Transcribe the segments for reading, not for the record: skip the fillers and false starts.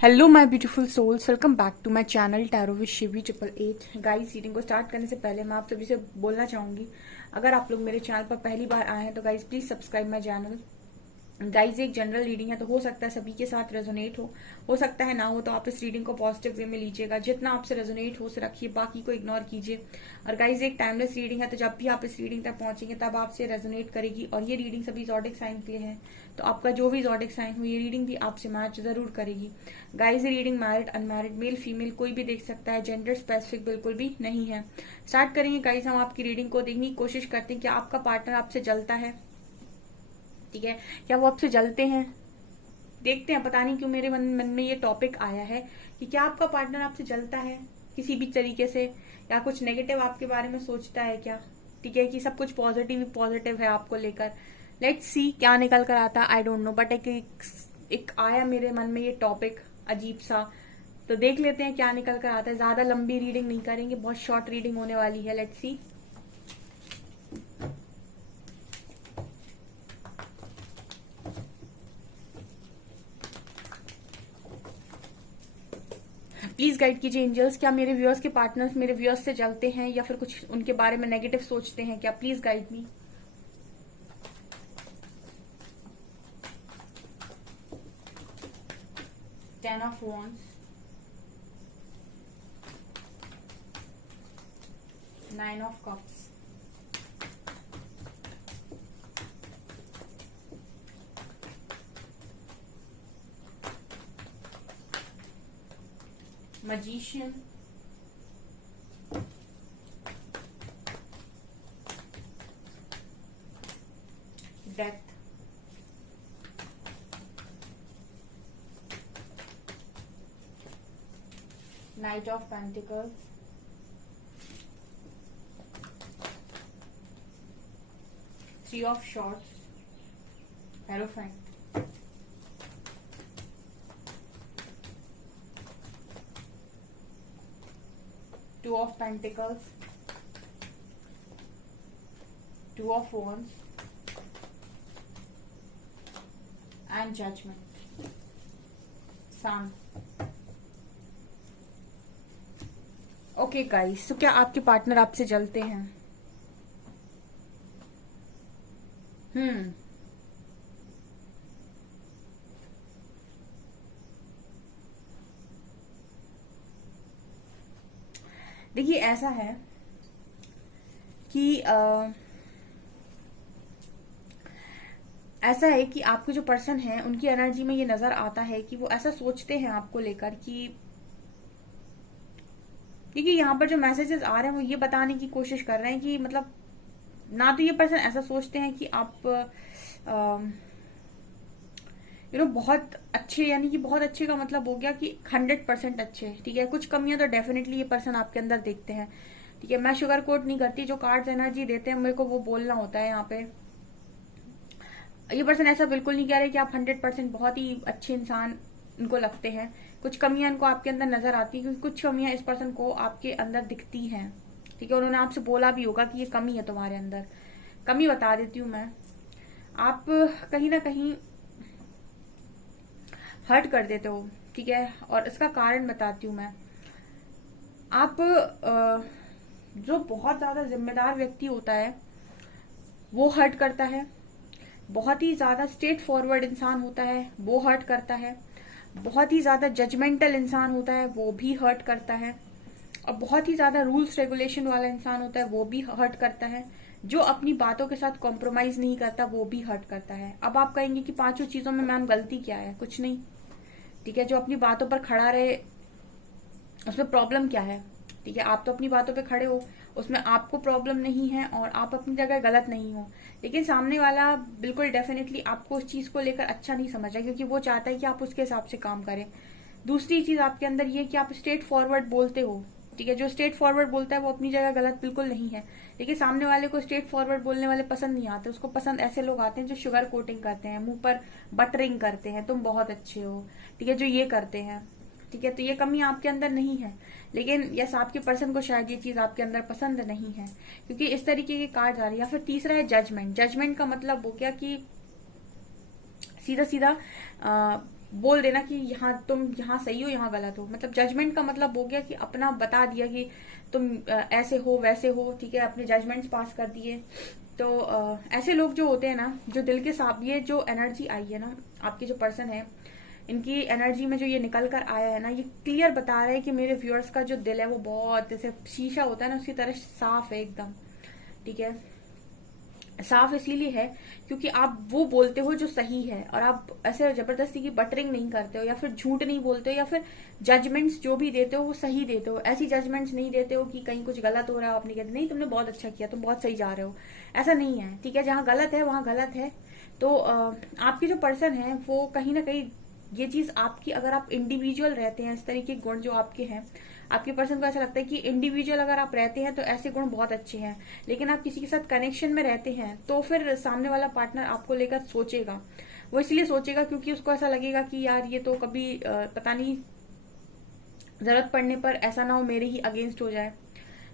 Hello my beautiful souls, welcome back to my channel tarot with Shivi 888। Guys, reading को start करने से पहले मैं आप सभी से बोलना चाहूंगी, अगर आप लोग मेरे चैनल पर पहली बार आए हैं तो guys please subscribe my channel. Guys, एक जनरल रीडिंग है तो हो सकता है सभी के साथ रेजोनेट हो सकता है ना हो, तो आप इस रीडिंग को पॉजिटिव वे में लीजिएगा। जितना आपसे रेजोनेट हो रखिए, बाकी को इग्नोर कीजिए। और गाइज, एक टाइमलेस रीडिंग है तो जब भी आप इस रीडिंग तक पहुंचेंगे तब आपसे रेजोनेट करेगी। और ये रीडिंग सभी ज़ोडिक साइन के लिए है, तो आपका जो भी ज़ोडिक साइन हो ये रीडिंग भी आपसे मैच जरूर करेगी। गाइज, ये reading married unmarried male female कोई भी देख सकता है, जेंडर स्पेसिफिक बिल्कुल भी नहीं है। स्टार्ट करेंगे गाइज, हम आपकी रीडिंग को देखने की कोशिश करते हैं कि आपका पार्टनर आपसे जलता है, ठीक है, क्या वो आपसे जलते हैं। देखते हैं, पता नहीं क्यों मेरे मन में ये टॉपिक आया है कि क्या आपका पार्टनर आपसे जलता है किसी भी तरीके से, या कुछ नेगेटिव आपके बारे में सोचता है क्या, ठीक है, कि सब कुछ पॉजिटिव पॉजिटिव है आपको लेकर। लेट्स सी क्या निकल कर आता है। आई डोंट नो, बट एक आया मेरे मन में ये टॉपिक अजीब सा, तो देख लेते हैं क्या निकल कर आता है। ज्यादा लंबी रीडिंग नहीं करेंगे, बहुत शॉर्ट रीडिंग होने वाली है। Let's see. प्लीज गाइड कीजिए एंजल्स, क्या मेरे व्यूअर्स के पार्टनर्स मेरे व्यूअर्स से जलते हैं या फिर कुछ उनके बारे में नेगेटिव सोचते हैं क्या? Please guide me. Ten of wands, nine of cups, magician, death, knight of pentacles, three of swords, hierophant, two of pentacles, two of wands, and judgment, sun। Okay guys, तो क्या आपके पार्टनर आपसे जलते हैं? देखिए, ऐसा है कि ऐसा है कि आपके जो पर्सन है उनकी एनर्जी में ये नजर आता है कि वो ऐसा सोचते हैं आपको लेकर कि, क्योंकि यहाँ पर जो मैसेजेस आ रहे हैं वो ये बताने की कोशिश कर रहे हैं कि मतलब ना तो ये पर्सन ऐसा सोचते हैं कि आप बहुत अच्छे, यानी कि बहुत अच्छे का मतलब हो गया कि 100% अच्छे, ठीक है। कुछ कमियां तो डेफिनेटली ये पर्सन आपके अंदर देखते हैं, ठीक है। मैं शुगर कोट नहीं करती, जो कार्ड्स एनर्जी देते हैं मेरे को वो बोलना होता है यहाँ पे। ये पर्सन ऐसा बिल्कुल नहीं कह रहे कि आप 100% बहुत ही अच्छे इंसान इनको लगते हैं। कुछ कमियां इनको आपके अंदर नजर आती है, क्योंकि कुछ कमियां इस पर्सन को आपके अंदर दिखती हैं, ठीक है। उन्होंने आपसे बोला भी होगा कि ये कमी है तुम्हारे अंदर। कमी बता देती हूँ मैं, आप कहीं ना कहीं हर्ट कर देते हो, ठीक है, और इसका कारण बताती हूँ मैं। आप जो बहुत ज्यादा जिम्मेदार व्यक्ति होता है वो हर्ट करता है, बहुत ही ज्यादा स्ट्रेट फॉरवर्ड इंसान होता है वो हर्ट करता है, बहुत ही ज्यादा जजमेंटल इंसान होता है वो भी हर्ट करता है, और बहुत ही ज्यादा रूल्स रेगुलेशन वाला इंसान होता है वो भी हर्ट करता है। जो अपनी बातों के साथ कॉम्प्रोमाइज नहीं करता वो भी हर्ट करता है। अब आप कहेंगे कि पांचों चीजों में मैम गलती क्या है? कुछ नहीं, ठीक है। जो अपनी बातों पर खड़ा रहे उसमें प्रॉब्लम क्या है, ठीक है। आप तो अपनी बातों पे खड़े हो, उसमें आपको प्रॉब्लम नहीं है और आप अपनी जगह गलत नहीं हो, लेकिन सामने वाला बिल्कुल डेफिनेटली आपको उस चीज को लेकर अच्छा नहीं समझ रहा, क्योंकि वो चाहता है कि आप उसके हिसाब से काम करें। दूसरी चीज आपके अंदर ये कि आप स्ट्रेट फॉरवर्ड बोलते हो, ठीक है। जो स्ट्रेट फॉरवर्ड बोलता है वो अपनी जगह गलत बिल्कुल नहीं है, लेकिन सामने वाले को स्ट्रेट फॉरवर्ड बोलने वाले पसंद नहीं आते। उसको पसंद ऐसे लोग आते हैं जो शुगर कोटिंग करते हैं, मुंह पर बटरिंग करते हैं, तुम बहुत अच्छे हो, ठीक है, जो ये करते हैं, ठीक है। तो ये कमी आपके अंदर नहीं है, लेकिन यस, आपके पर्सन को शायद ये चीज आपके अंदर पसंद नहीं है, क्योंकि इस तरीके के कार्ड आ रही है। या फिर तीसरा है जजमेंट। जजमेंट का मतलब हो गया कि सीधा सीधा बोल देना कि यहाँ तुम यहाँ सही हो यहाँ गलत हो। मतलब जजमेंट का मतलब हो गया कि अपना बता दिया कि तुम ऐसे हो वैसे हो, ठीक है, अपने जजमेंट्स पास कर दिए। तो ऐसे लोग जो होते हैं ना, जो दिल के साफ, ये जो एनर्जी आई है ना, आपके जो पर्सन है, इनकी एनर्जी में जो ये निकल कर आया है ना, ये क्लियर बता रहा है कि मेरे व्यूअर्स का जो दिल है वो बहुत जैसे शीशा होता है ना, उसकी तरह साफ है एकदम, ठीक है। साफ इसलिए है क्योंकि आप वो बोलते हो जो सही है, और आप ऐसे जबरदस्ती की बटरिंग नहीं करते हो, या फिर झूठ नहीं बोलते हो, या फिर जजमेंट्स जो भी देते हो वो सही देते हो। ऐसी जजमेंट्स नहीं देते हो कि कहीं कुछ गलत हो रहा है, आप नहीं कहते नहीं तुमने बहुत अच्छा किया, तुम बहुत सही जा रहे हो, ऐसा नहीं है, ठीक है। जहां गलत है वहां गलत है। तो आपके जो पर्सन है वो कहीं ना कहीं ये चीज आपकी, अगर आप इंडिविजुअल रहते हैं, इस तरीके के गुण जो आपके हैं, आपके पर्सन को ऐसा लगता है कि इंडिविजुअल अगर आप रहते हैं तो ऐसे गुण बहुत अच्छे हैं, लेकिन आप किसी के साथ कनेक्शन में रहते हैं तो फिर सामने वाला पार्टनर आपको लेकर सोचेगा। वो इसलिए सोचेगा क्योंकि उसको ऐसा लगेगा कि यार ये तो कभी पता नहीं जरूरत पड़ने पर ऐसा ना हो मेरे ही अगेंस्ट हो जाए,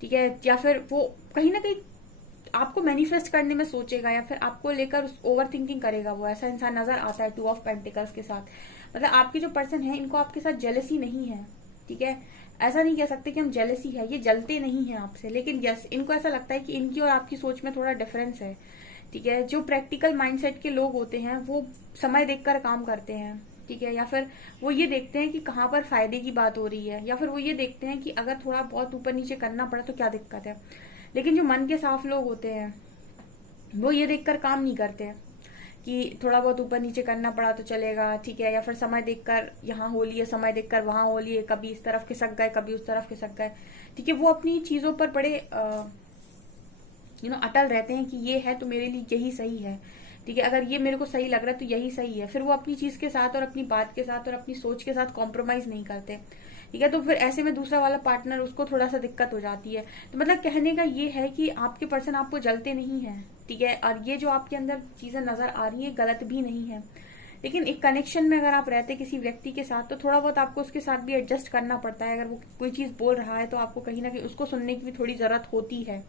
ठीक है। या फिर वो कहीं ना कहीं आपको मैनिफेस्ट करने में सोचेगा, या फिर आपको लेकर ओवर थिंकिंग करेगा। वो ऐसा इंसान नजर आता है 2 ऑफ पेंटिकल्स के साथ। मतलब आपके जो पर्सन है इनको आपके साथ जेलसी नहीं है, ठीक है। ऐसा नहीं कह सकते कि हम जेलसी है, ये जलते नहीं है आपसे, लेकिन यस इनको ऐसा लगता है कि इनकी और आपकी सोच में थोड़ा डिफरेंस है, ठीक है। जो प्रैक्टिकल माइंडसेट के लोग होते हैं वो समय देखकर काम करते हैं, ठीक है। या फिर वो ये देखते हैं कि कहाँ पर फायदे की बात हो रही है, या फिर वो ये देखते हैं कि अगर थोड़ा बहुत ऊपर नीचे करना पड़ा तो क्या दिक्कत है। लेकिन जो मन के साफ लोग होते हैं वो ये देखकर काम नहीं करते हैं कि थोड़ा बहुत ऊपर नीचे करना पड़ा तो चलेगा, ठीक है। या फिर समय देखकर यहाँ हो लिए, समय देखकर वहां हो लिए, कभी इस तरफ खिसक गए कभी उस तरफ खिसक गए, ठीक है। वो अपनी चीजों पर बड़े अटल रहते हैं कि ये है तो मेरे लिए यही सही है, ठीक है। अगर ये मेरे को सही लग रहा है तो यही सही है। फिर वो अपनी चीज के साथ और अपनी बात के साथ और अपनी सोच के साथ कॉम्प्रोमाइज नहीं करते, ठीक है। तो फिर ऐसे में दूसरा वाला पार्टनर उसको थोड़ा सा दिक्कत हो जाती है। तो मतलब कहने का ये है कि आपके पर्सन आपको जलते नहीं है, ठीक है। और ये जो आपके अंदर चीजें नजर आ रही है गलत भी नहीं है, लेकिन एक कनेक्शन में अगर आप रहते किसी व्यक्ति के साथ तो थोड़ा बहुत आपको उसके साथ भी एडजस्ट करना पड़ता है। अगर वो कोई चीज बोल रहा है तो आपको कहीं ना कहीं उसको सुनने की भी थोड़ी जरूरत होती है,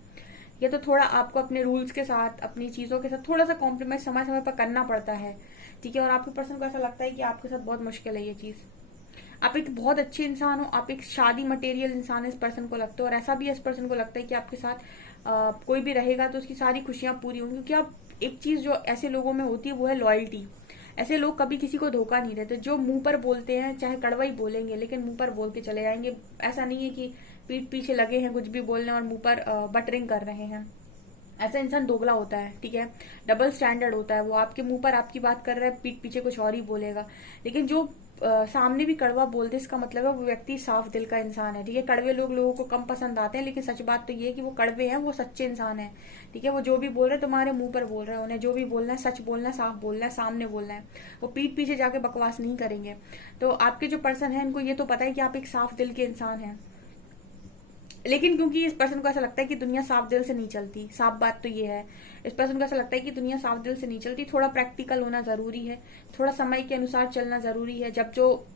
या तो थोड़ा आपको अपने रूल्स के साथ अपनी चीजों के साथ थोड़ा सा कॉम्प्रोमाइज समय समय पर करना पड़ता है, ठीक है। और आपके पर्सन को ऐसा लगता है कि आपके साथ बहुत मुश्किल है ये चीज। आप एक बहुत अच्छे इंसान हो, आप एक शादी मटेरियल इंसान है इस पर्सन को लगता है, और ऐसा भी इस पर्सन को लगता है कि आपके साथ कोई भी रहेगा तो उसकी सारी खुशियां पूरी होंगी। क्योंकि आप एक चीज जो ऐसे लोगों में होती है वो है लॉयल्टी। ऐसे लोग कभी किसी को धोखा नहीं देते, जो मुंह पर बोलते हैं चाहे कड़वा ही बोलेंगे लेकिन मुंह पर बोल के चले जाएंगे। ऐसा नहीं है कि पीठ पीछे लगे हैं कुछ भी बोलने और मुंह पर बटरिंग कर रहे हैं। ऐसा इंसान दोगला होता है, ठीक है, डबल स्टैंडर्ड होता है। वो आपके मुंह पर आपकी बात कर रहा है, पीठ पीछे कुछ और ही बोलेगा। लेकिन जो सामने भी कड़वा बोलते इसका मतलब है वो व्यक्ति साफ दिल का इंसान है, ठीक है। कड़वे लोग लोगों को कम पसंद आते हैं, लेकिन सच बात तो ये है कि वो कड़वे हैं, वो सच्चे इंसान है, ठीक है। वो जो भी बोल रहे हैं तुम्हारे मुंह पर बोल रहे हैं, उन्हें जो भी बोलना है सच बोलना है, साफ बोलना है, सामने बोलना है। वो पीठ पीछे जाके बकवास नहीं करेंगे। तो आपके जो पर्सन है इनको ये तो पता है कि आप एक साफ दिल के इंसान हैं, लेकिन क्योंकि इस पर्सन को ऐसा लगता है कि दुनिया साफ दिल से नहीं चलती, साफ बात तो ये है, इस पर्सन को ऐसा लगता है कि दुनिया साफ दिल से नहीं चलती। थोड़ा प्रैक्टिकल होना जरूरी है, थोड़ा समय के अनुसार चलना जरूरी है, जब जो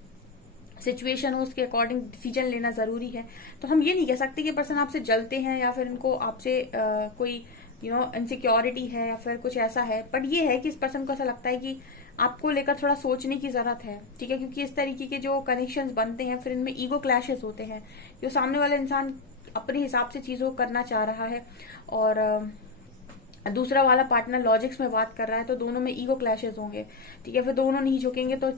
सिचुएशन हो उसके अकॉर्डिंग डिसीजन लेना जरूरी है। तो हम ये नहीं कह सकते कि पर्सन आपसे जलते हैं या फिर इनको आपसे कोई इनसिक्योरिटी है या फिर कुछ ऐसा है। बट ये है कि इस पर्सन को ऐसा लगता है कि आपको लेकर थोड़ा सोचने की जरूरत है, ठीक है। क्योंकि इस तरीके के जो कनेक्शंस बनते हैं फिर इनमें ईगो क्लैशेस होते हैं। जो सामने वाला इंसान अपने हिसाब से चीजों को करना चाह रहा है और दूसरा वाला पार्टनर लॉजिक्स में बात कर रहा है, तो दोनों में ईगो क्लैशेस होंगे, ठीक है। फिर दोनों नहीं झुकेंगे तो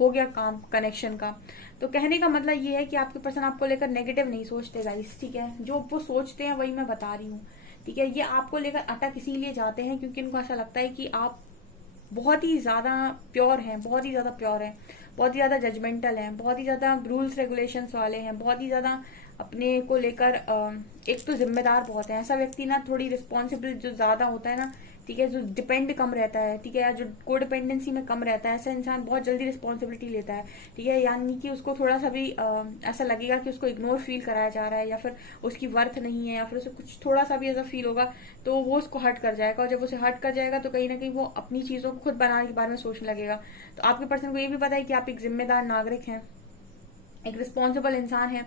हो गया काम कनेक्शन का। तो कहने का मतलब ये है कि आपके पर्सन आपको लेकर नेगेटिव नहीं सोचते गाइस, ठीक है। जो वो सोचते हैं वही मैं बता रही हूँ, ठीक है। ये आपको लेकर अटक इसीलिए जाते हैं क्योंकि इनको ऐसा लगता है कि आप बहुत ही ज्यादा प्योर हैं, बहुत ही ज्यादा प्योर हैं, बहुत ही ज्यादा जजमेंटल हैं, बहुत ही ज्यादा रूल्स रेगुलेशंस वाले हैं, बहुत ही ज्यादा अपने को लेकर एक तो जिम्मेदार बहुत है। ऐसा व्यक्ति ना थोड़ी रिस्पॉन्सिबल जो ज्यादा होता है ना, ठीक है, जो डिपेंड कम रहता है, ठीक है, जो को डिपेंडेंसी में कम रहता है, ऐसा इंसान बहुत जल्दी रिस्पॉन्सिबिलिटी लेता है, ठीक है। यानी कि उसको थोड़ा सा भी ऐसा लगेगा कि उसको इग्नोर फील कराया जा रहा है या फिर उसकी वर्थ नहीं है या फिर उसे कुछ थोड़ा सा भी ऐसा फील होगा तो वो उसको हर्ट कर जाएगा। और जब उसे हर्ट कर जाएगा तो कहीं ना कहीं वो अपनी चीजों को खुद बनाने के बारे में सोचने लगेगा। तो आपके पर्सन को ये भी पता है कि आप एक जिम्मेदार नागरिक हैं, एक रिस्पॉन्सिबल इंसान है।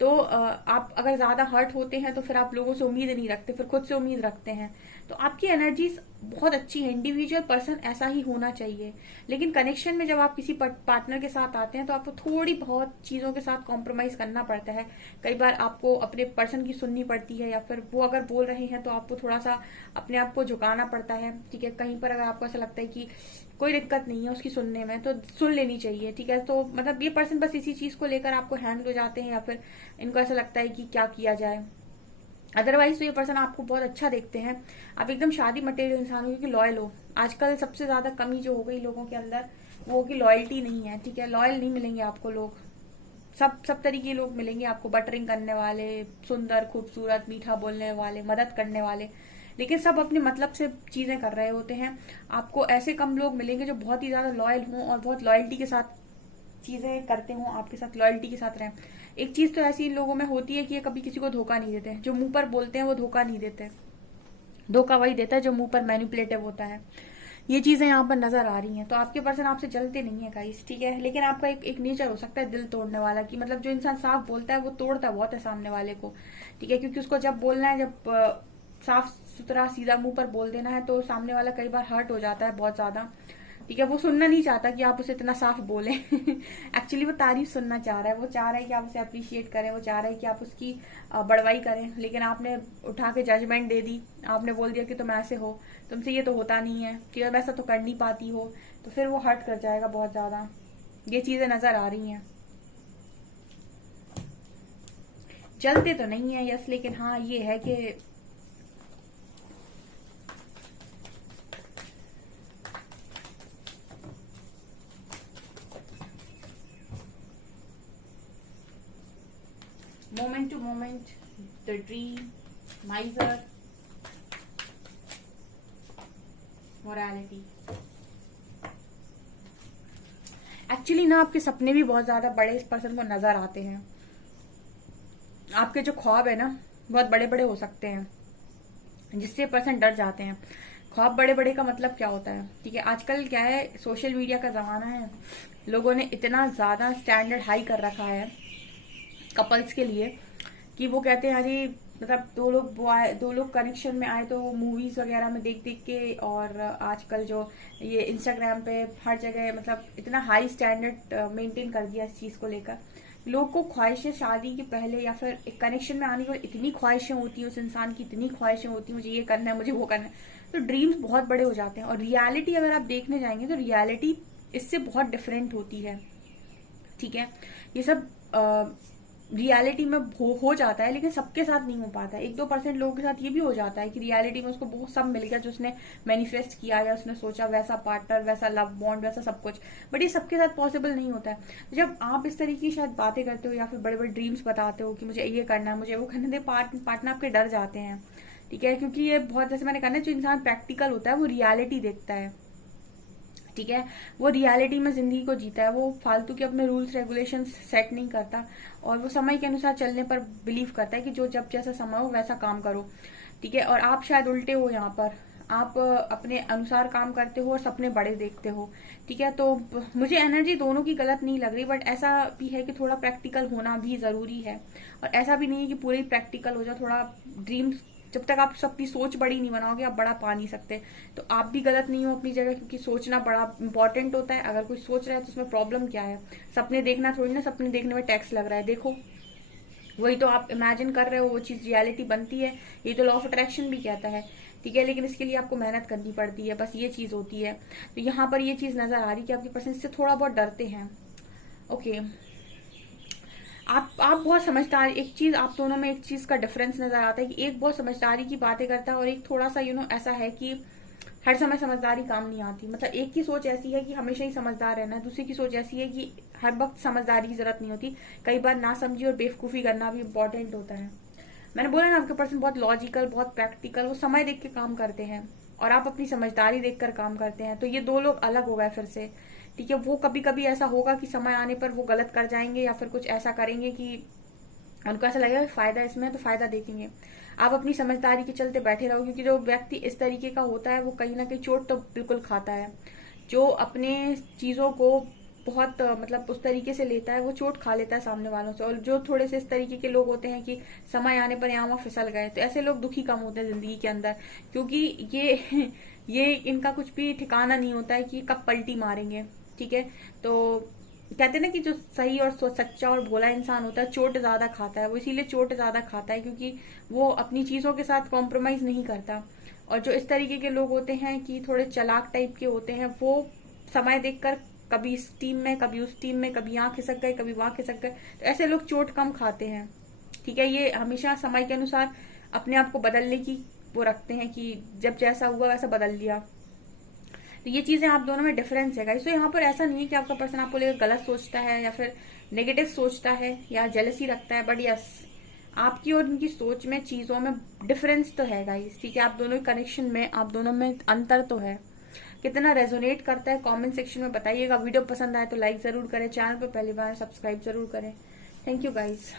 तो आप अगर ज्यादा हर्ट होते हैं तो फिर आप लोगों से उम्मीद नहीं रखते, फिर खुद से उम्मीद रखते हैं। तो आपकी एनर्जीज बहुत अच्छी है, इंडिविजुअल पर्सन ऐसा ही होना चाहिए। लेकिन कनेक्शन में जब आप किसी पार्टनर के साथ आते हैं तो आपको थोड़ी बहुत चीजों के साथ कॉम्प्रोमाइज करना पड़ता है। कई बार आपको अपने पर्सन की सुननी पड़ती है, या फिर वो अगर बोल रहे हैं तो आपको थोड़ा सा अपने आप को झुकाना पड़ता है। ठीक है, कहीं पर अगर आपको ऐसा लगता है कि कोई दिक्कत नहीं है उसकी सुनने में, तो सुन लेनी चाहिए। ठीक है, तो मतलब ये पर्सन बस इसी चीज को लेकर आपको हैंग हो जाते हैं, या फिर इनको ऐसा लगता है कि क्या किया जाए। अदरवाइज तो ये पर्सन आपको बहुत अच्छा देखते हैं, आप एकदम शादी मटेरियल इंसान हो, क्योंकि लॉयल हो। आजकल सबसे ज्यादा कमी जो हो गई लोगों के अंदर वो की लॉयल्टी नहीं है। ठीक है, लॉयल नहीं मिलेंगे आपको लोग, सब तरीके के लोग मिलेंगे आपको, बटरिंग करने वाले, सुंदर, खूबसूरत, मीठा बोलने वाले, मदद करने वाले, लेकिन सब अपने मतलब से चीजें कर रहे होते हैं। आपको ऐसे कम लोग मिलेंगे जो बहुत ही ज्यादा लॉयल हों और बहुत लॉयल्टी के साथ चीजें करते हों, आपके साथ लॉयल्टी के साथ रहें। एक चीज तो ऐसी इन लोगों में होती है कि ये कभी किसी को धोखा नहीं देते। जो मुंह पर बोलते हैं वो धोखा नहीं देते, धोखा वही देता है जो मुंह पर मैनिपुलेटिव होता है। ये चीजें यहाँ पर नजर आ रही हैं। तो आपके पर्सन आपसे जलते नहीं है गाइस, ठीक है, लेकिन आपका एक नेचर हो सकता है दिल तोड़ने वाला, कि मतलब जो इंसान साफ बोलता है वो तोड़ता बहुत है सामने वाले को। ठीक है, क्योंकि उसको जब बोलना है, जब साफ सुथरा सीधा मुंह पर बोल देना है, तो सामने वाला कई बार हर्ट हो जाता है बहुत ज्यादा। ठीक है, वो सुनना नहीं चाहता कि आप उसे इतना साफ बोलें। एक्चुअली वो तारीफ सुनना चाह रहा है, वो चाह रहा है कि आप उसे अप्रिशिएट करें, वो चाह रहा है कि आप उसकी बड़वाई करें, लेकिन आपने उठा के जजमेंट दे दी, आपने बोल दिया कि तुम ऐसे हो, तुमसे ये तो होता नहीं है, कि अब ऐसा तो कर नहीं पाती हो, तो फिर वो हर्ट कर जाएगा बहुत ज्यादा। ये चीजें नजर आ रही हैं। चलते तो नहीं है यस, लेकिन हाँ ये है कि moment to moment, the dream, miser, morality. Actually ना आपके सपने भी बहुत ज्यादा बड़े इस पर्सन को नजर आते हैं। आपके जो ख्वाब है ना बहुत बड़े बड़े हो सकते हैं, जिससे पर्सन डर जाते हैं। ख्वाब बड़े बड़े का मतलब क्या होता है? ठीक है, आजकल क्या है, सोशल मीडिया का जमाना है, लोगों ने इतना ज्यादा स्टैंडर्ड हाई कर रखा है कपल्स के लिए कि वो कहते हैं अरे मतलब दो लोग कनेक्शन में आए तो मूवीज वगैरह में देख देख के, और आजकल जो ये इंस्टाग्राम पे हर जगह मतलब इतना हाई स्टैंडर्ड मेंटेन कर दिया इस चीज को लेकर। लोग को ख्वाहिशें शादी के पहले या फिर एक कनेक्शन में आने के बाद इतनी ख्वाहिशें होती हैं, उस इंसान की इतनी ख्वाहिशें होती हैं, मुझे ये करना है, मुझे वो करना है, तो ड्रीम्स बहुत बड़े हो जाते हैं। और रियलिटी अगर आप देखने जाएंगे तो रियलिटी इससे बहुत डिफरेंट होती है। ठीक है, ये सब रियलिटी में हो जाता है, लेकिन सबके साथ नहीं हो पाता है। 1-2% लोगों के साथ ये भी हो जाता है कि रियलिटी में उसको बहुत सब मिल गया जो उसने मैनिफेस्ट किया या उसने सोचा, वैसा पार्टनर, वैसा लव बॉन्ड, वैसा सब कुछ, बट ये सबके साथ पॉसिबल नहीं होता है। जब आप इस तरीके की शायद बातें करते हो या फिर बड़े बड़े ड्रीम्स बताते हो कि मुझे ये करना है, मुझे वो करना है, पार्टनर आपके डर जाते हैं। ठीक है, क्योंकि ये बहुत, जैसे मैंने कहा ना, जो इंसान प्रैक्टिकल होता है वो रियलिटी देखता है। ठीक है, वो रियलिटी में जिंदगी को जीता है, वो फालतू के अपने रूल्स रेगुलेशन सेट नहीं करता, और वो समय के अनुसार चलने पर बिलीव करता है कि जो जब जैसा समय हो वैसा काम करो। ठीक है, और आप शायद उल्टे हो, यहाँ पर आप अपने अनुसार काम करते हो और सपने बड़े देखते हो। ठीक है, तो मुझे एनर्जी दोनों की गलत नहीं लग रही, बट ऐसा भी है कि थोड़ा प्रैक्टिकल होना भी जरूरी है, और ऐसा भी नहीं है कि पूरे ही प्रैक्टिकल हो जाए। थोड़ा ड्रीम्स, जब तक आप सबकी सोच बड़ी नहीं बनाओगे आप बड़ा पा नहीं सकते। तो आप भी गलत नहीं हो अपनी जगह, क्योंकि सोचना बड़ा इंपॉर्टेंट होता है। अगर कोई सोच रहा है तो उसमें प्रॉब्लम क्या है? सपने देखना थोड़ी ना, सपने देखने में टैक्स लग रहा है, देखो वही तो आप इमेजिन कर रहे हो, वो चीज रियलिटी बनती है। ये तो लॉ ऑफ अट्रैक्शन भी कहता है। ठीक है, लेकिन इसके लिए आपको मेहनत करनी पड़ती है, बस ये चीज होती है। तो यहाँ पर ये चीज नजर आ रही कि आपके पर्सन से थोड़ा बहुत डरते हैं। ओके, आप बहुत समझदार, एक चीज आप दोनों में एक चीज का डिफरेंस नजर आता है कि एक बहुत समझदारी की बातें करता है और एक थोड़ा सा ऐसा है कि हर समय समझदारी काम नहीं आती। मतलब एक की सोच ऐसी है कि हमेशा ही समझदार रहना है, दूसरी की सोच ऐसी है कि हर वक्त समझदारी की जरूरत नहीं होती, कई बार ना समझी और बेवकूफी करना भी इम्पोर्टेंट होता है। मैंने बोला ना, आपके पर्सन बहुत लॉजिकल, बहुत प्रैक्टिकल, वो समय देख के काम करते हैं और आप अपनी समझदारी देखकर काम करते हैं। तो ये दो लोग अलग हो गए फिर से। ठीक है, वो कभी कभी ऐसा होगा कि समय आने पर वो गलत कर जाएंगे या फिर कुछ ऐसा करेंगे कि उनको ऐसा लगेगा फायदा इसमें है तो फायदा देखेंगे। आप अपनी समझदारी के चलते बैठे रहो, क्योंकि जो व्यक्ति इस तरीके का होता है वो कहीं ना कहीं चोट तो बिल्कुल खाता है। जो अपने चीजों को बहुत मतलब उस तरीके से लेता है, वो चोट खा लेता है सामने वालों से। और जो थोड़े से इस तरीके के लोग होते हैं कि समय आने पर यहाँ वहाँ फिसल गए, तो ऐसे लोग दुखी कम होते हैं जिंदगी के अंदर, क्योंकि ये इनका कुछ भी ठिकाना नहीं होता है कि कब पलटी मारेंगे। ठीक है, तो कहते हैं ना कि जो सही और सच्चा और भोला इंसान होता है चोट ज्यादा खाता है, वो इसीलिए चोट ज्यादा खाता है क्योंकि वो अपनी चीजों के साथ कॉम्प्रोमाइज नहीं करता। और जो इस तरीके के लोग होते हैं कि थोड़े चालाक टाइप के होते हैं, वो समय देखकर कभी इस टीम में कभी उस टीम में, कभी यहाँ खिसक गए कभी वहां खिसक गए, तो ऐसे लोग चोट कम खाते हैं। ठीक है, ये हमेशा समय के अनुसार अपने आप को बदलने की वो रखते हैं कि जब जैसा हुआ वैसा बदल लिया। तो ये चीजें आप दोनों में डिफरेंस है गाइस। तो यहाँ पर ऐसा नहीं है कि आपका पर्सन आपको लेकर गलत सोचता है या फिर नेगेटिव सोचता है या जेलसी रखता है, बट यस आपकी और उनकी सोच में चीजों में डिफरेंस तो है गाइस। ठीक है, आप दोनों कनेक्शन में आप दोनों में अंतर तो है। कितना रेजोनेट करता है कमेंट सेक्शन में बताइएगा। वीडियो पसंद आए तो लाइक जरूर करें, चैनल पर पहली बार सब्सक्राइब जरूर करें। Thank you guys.